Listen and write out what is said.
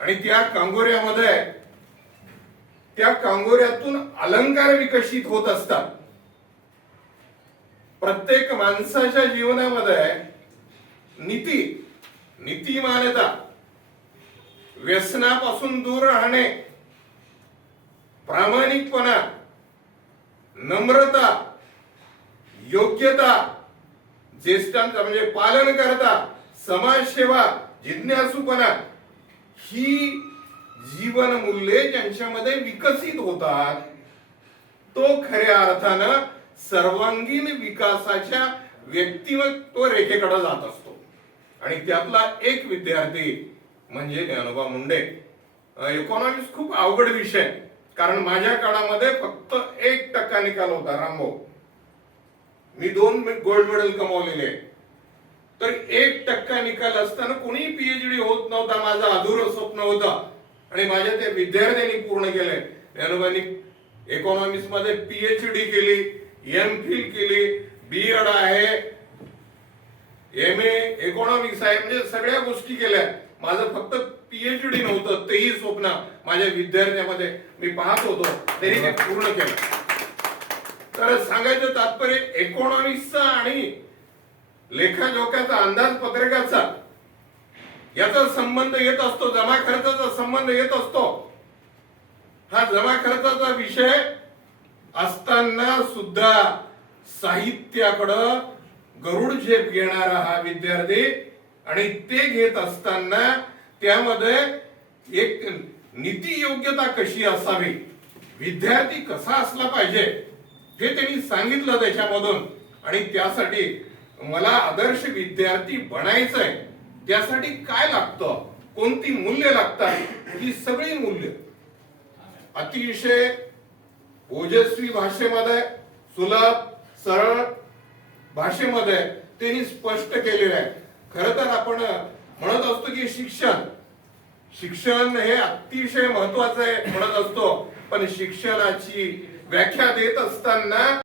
आणि त्या कांगोऱ्यामध्ये त्या कांगोऱ्यातून अलंकार विकसित होत असतात. प्रत्येक माणसाच्या जीवनामध्ये नीती नीतिमानता व्यसनापासून दूर राहणे प्रामाणिकपणा नम्रता योग्यता ज्येष्ठांचा म्हणजे पालन करता समाजसेवा जिज्ञासूपणा ही जीवन मूल्ये ज्यांच्यामध्ये विकसित होतात तो खऱ्या अर्थानं सर्वांगीण विकासाच्या व्यक्तिमत्व रेखेकडे जात असतो. आणि त्यातला एक विद्यार्थी म्हणजे ज्ञानोबा मुंडे. इकॉनॉमिक्स खूप अवघड विषय कारण माझ्या काळामध्ये फक्त एक टक्का निकाल होता रामभाऊ. मी दोन गोल्ड मेडल कमावलेले. आहे. तर एक टक्का निकाल असताना कोणी पीएचडी होत नव्हता माझा अधुरं स्वप्न होतं. आणि माझ्या त्या विद्यार्थ्यांनी पूर्ण केलंय. ज्ञानोबांनी इकॉनॉमिक्समध्ये पीएचडी केली एम फिल केली बी एड आहे. एम ए इकॉनॉमिक्स आहे. म्हणजे सगळ्या गोष्टी केल्या. माझं फक्त पीएचडी नव्हतं तेही स्वप्न माझ्या विद्यार्थ्यामध्ये मी पाहत होतो. त्यांनी ते पूर्ण केलं. तर सांगायचं तात्पर्य इकॉनॉमिक्सचा आणि लेखाजोख्याचा अंदाज पत्रकाचा याचा संबंध येत असतो जमा खर्चाचा संबंध येत असतो. हा जमा खर्चाचा विषय असताना सुद्धा साहित्याकडं गरुड झेप घेणारा हा विद्यार्थी आणि ते घेत असताना त्यामध्ये एक नीती योग्यता कशी असावी? विद्यार्थी कसा असला पाहिजे? हे त्यांनी सांगितलं त्याच्यामधून. आणि त्यासाठी मला आदर्श विद्यार्थी बनायचंय त्यासाठी काय लागतं? कोणती मूल्य लागतात? ही सगळी मूल्य. अतिशय ओजस्वी भाषेमध्ये सुलभ सरळ भाषेमध्ये त्यांनी स्पष्ट केलेलं आहे. खर तर आपण म्हणत असतो की शिक्षण शिक्षण हे अतिशय महत्वाचं आहे म्हणत असतो. पण शिक्षणाची व्याख्या देत असताना